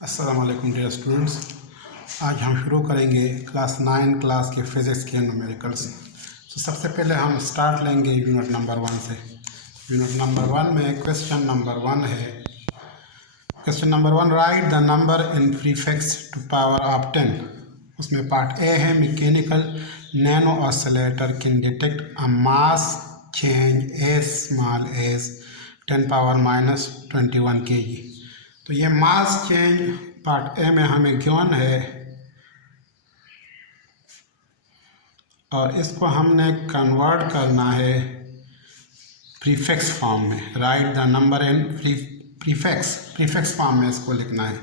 अस्सलाम वालेकुम dear students. आज हम शुरू करेंगे क्लास 9 क्लास के फिज़िक्स के न्यूमेरिकल्स। तो सबसे पहले हम स्टार्ट लेंगे यूनिट नंबर 1 से। यूनिट नंबर 1 में क्वेश्चन नंबर 1 है। Question number 1, write the number in prefix to power of 10। उसमें पार्ट ए है, mechanical nano oscillator can detect a mass change as small as 10 power -21 kg। तो ये mass change part A में हमें given है और इसको हमने कन्वर्ट करना है प्रीफिक्स फॉर्म में। Right the number in prefix form में इसको लिखना है।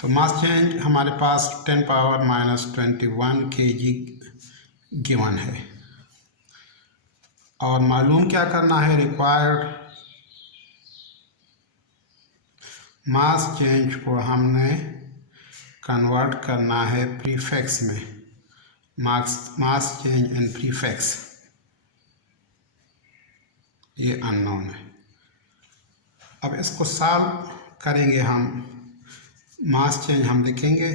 तो मास चेंज हमारे पास 10 पावर -21 kg गिवन है और मालूम क्या करना है, रिक्वायर्ड मास चेंज को हमने कन्वर्ट करना है प्रीफिक्स में। मास चेंज इन प्रीफिक्स ये अननोन है। अब इसको सॉल्व करेंगे हम। मास चेंज हम लिखेंगे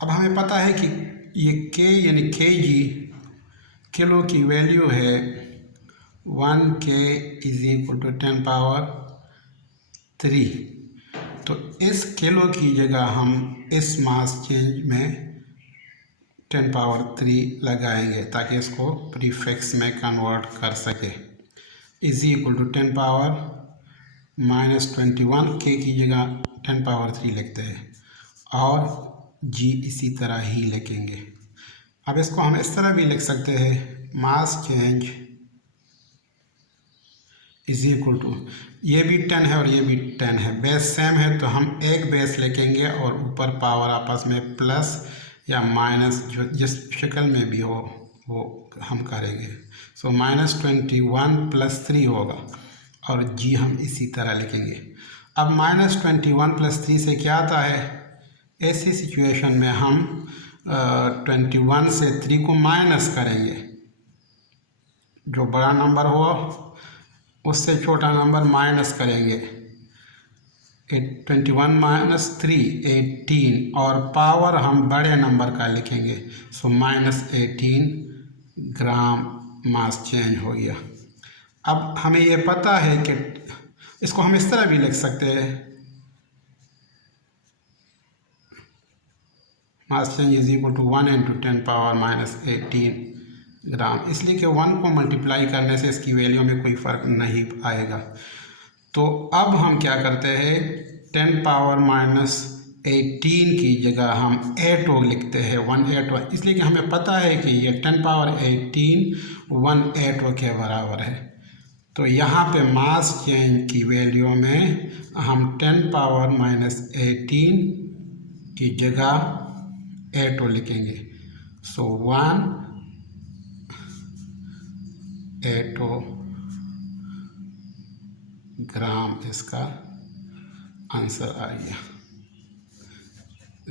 अब हमें पता है कि ये के यानी kg किलो की वैल्यू है 1 k = 10 पावर 3। तो इस किलो की जगह हम इस मास चेंज में 10 पावर 3 लगाएंगे ताकि इसको प्रीफिक्स में कन्वर्ट कर सके। = 10 पावर -21 k की जगह 10 पावर 3 लिखते हैं और g इसी तरह ही लिखेंगे। अब इसको हम इस तरह भी लिख सकते हैं, मास चेंज ये भी 10 है और ये भी 10 है, बेस सेम है तो हम एक बेस लिखेंगे और ऊपर पावर आपस में प्लस या माइनस जो जिस शक्ल में भी हो वो हम करेंगे। सो -21 + 3 होगा और g हम इसी तरह लिखेंगे। अब -21 + 3 से क्या आता है, ऐसी सिचुएशन में हम 21 से 3 को माइनस करेंगे, जो बड़ा नंबर हो उससे छोटा नंबर माइनस करेंगे। 21 - 3 18 और पावर हम बड़े नंबर का लिखेंगे। सो -18 ग्राम मास चेंज हो गया। अब हमें ये पता है कि इसको हम इस तरह भी लिख सकते हैं, मास चेंज = 1 × 10 पावर -18 ग्राम, इसलिए कि 1 को मल्टीप्लाई करने से इसकी वैल्यू में कोई फ़र्क नहीं आएगा। तो अब हम क्या करते हैं, 10 पावर -18 की जगह हम 8 लिखते हैं, 181, इसलिए कि हमें पता है कि ये 10 पावर 18 180 के बराबर है। तो यहाँ पे मास चेंज की वैल्यू में हम 10 पावर -18 की जगह 8 लिखेंगे। सो 180 ग्राम इसका आंसर आ गया।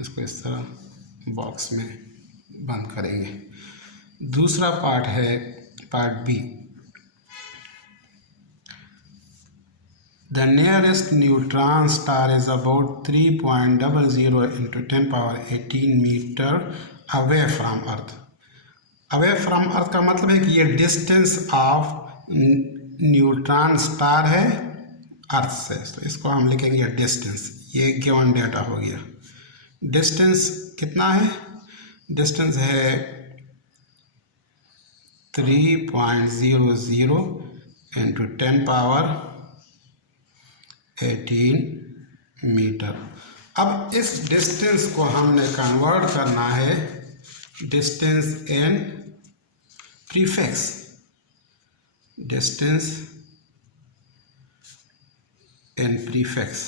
इसको इस तरह बॉक्स में बंद करेंगे। दूसरा पार्ट है part B. The nearest neutron star is about 3.00 × 10 power 18 metre away from Earth. Away from Earth का मतलब है कि ये डिस्टेंस ऑफ न्यूट्रॉन स्टार है अर्थ से। तो इसको हम लिखेंगे डिस्टेंस, ये गिवन डेटा हो गया। डिस्टेंस कितना है, डिस्टेंस है 3.00 × 10 पावर 18 मीटर। अब इस डिस्टेंस को हमने कन्वर्ट करना है distance in prefix. Distance in prefix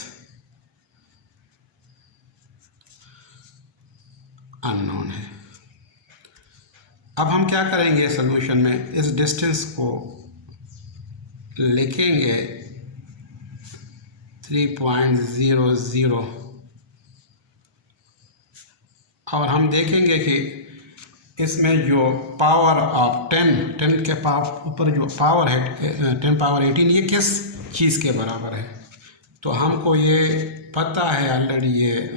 unknown है। अब हम क्या करेंगे सॉल्यूशन में, इस डिस्टेंस को लिखेंगे 3.00 और हम देखेंगे कि इसमें जो पावर ऑफ 10 के ऊपर जो पावर है 10 पावर 18, ये किस चीज़ के बराबर है? तो हमको ये पता है ऑलरेडी, ये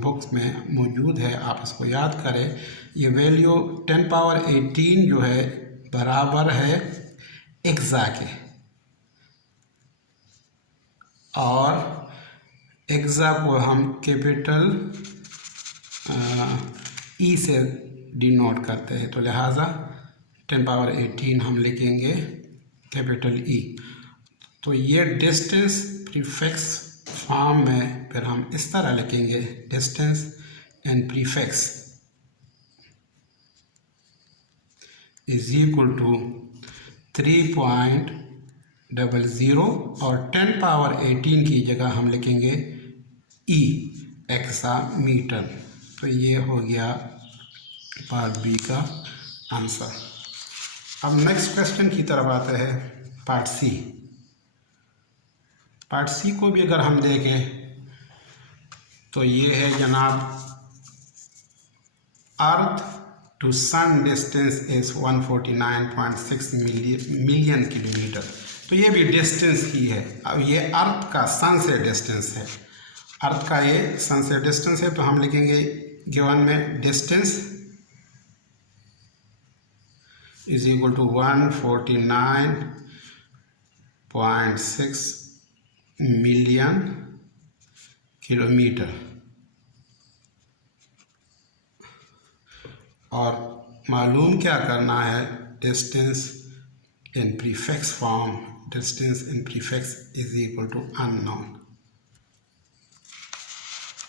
बुक्स में मौजूद है, आप इसको याद करें। ये वैल्यू 10 पावर 18 जो है बराबर है एक्सा के, और एक्सा को हम कैपिटल ई से डिनोट करते हैं, तो लिहाजा 10 पावर 18 हम लिखेंगे कैपिटल ई। तो ये डिस्टेंस प्रीफिक्स फॉर्म में फिर हम इस तरह लिखेंगे, distance and prefix is equal to 3.00 और 10 पावर 18 की जगह हम लिखेंगे ई एक्सामीटर। तो ये हो गया पार्ट बी का आंसर। अब नेक्स्ट क्वेश्चन की तरफ आते हैं, पार्ट सी। पार्ट सी को भी अगर हम देखें तो ये है जनाब, earth to sun distance is 149.6 million kilometre. तो ये भी डिस्टेंस ही है। अब ये अर्थ का सन से डिस्टेंस है, अर्थ का ये सन से डिस्टेंस है, तो हम लिखेंगे गिवन में distance is equal to 149.6 million kilometre, और मालूम क्या करना है, distance in prefix form, distance in prefix is equal to unknown.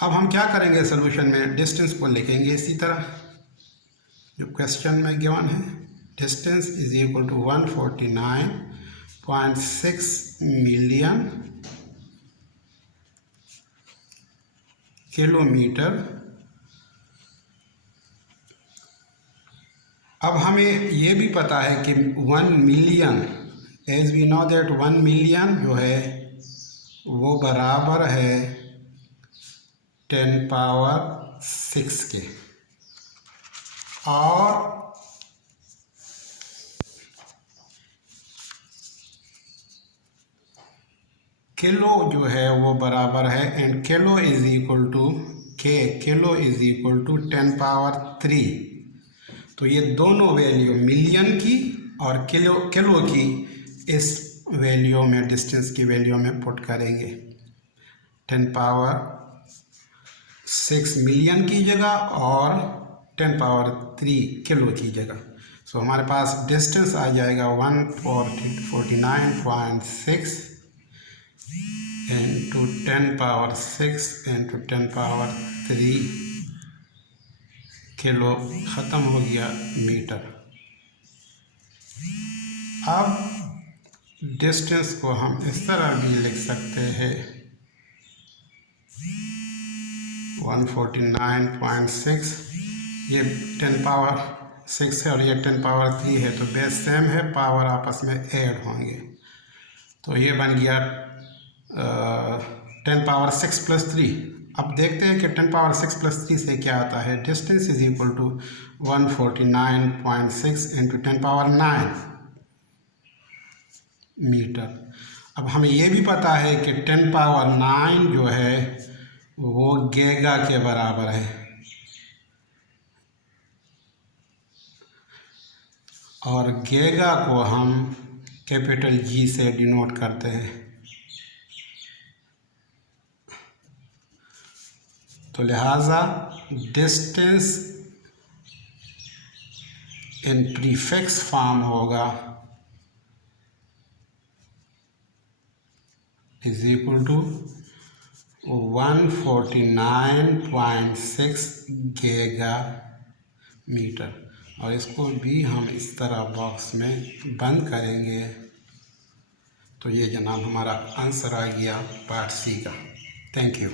अब हम क्या करेंगे सोल्यूशन में, डिस्टेंस को लिखेंगे इसी तरह जो क्वेश्चन में गिवन है, distance is equal to 149.6 million kilometre. अब हमें ये भी पता है कि 1 million, as we know that 1 million जो है वो बराबर है 10 पावर 6 के, और किलो जो है वो बराबर है, and kilo is equal to kilo is equal to 10 power 3। तो ये दोनों वैल्यू मिलियन की और किलो की इस वैल्यू में, डिस्टेंस की वैल्यू में पुट करेंगे, 10 पावर 6 मिलियन की जगह और 10 पावर 3 किलो की जगह। सो हमारे पास डिस्टेंस आ जाएगा 149.6 into 10 power 6 into 10 power 3 kilo, ख़त्म हो गया मीटर। अब डिस्टेंस को हम इस तरह भी लिख सकते हैं, 149.6, ये 10 पावर 6 है और ये 10 पावर 3 है, तो बेस सेम है, पावर आपस में ऐड होंगे, तो ये बन गया 10 पावर 6 प्लस 3। अब देखते हैं कि 10 पावर 6 प्लस 3 से क्या आता है। Distance is equal to 149.6 into 10 power 9 metre. अब हमें ये भी पता है कि 10 पावर 9 जो है वो गीगा के बराबर है, और गीगा को हम कैपिटल जी से डिनोट करते हैं। तो लिहाजा डिस्टेंस इन प्रीफिक्स फॉर्म होगा is equal to 149.6 giga metre, और इसको भी हम इस तरह बॉक्स में बंद करेंगे। तो ये जनाब हमारा आंसर आ गया पार्ट सी का। Thank you.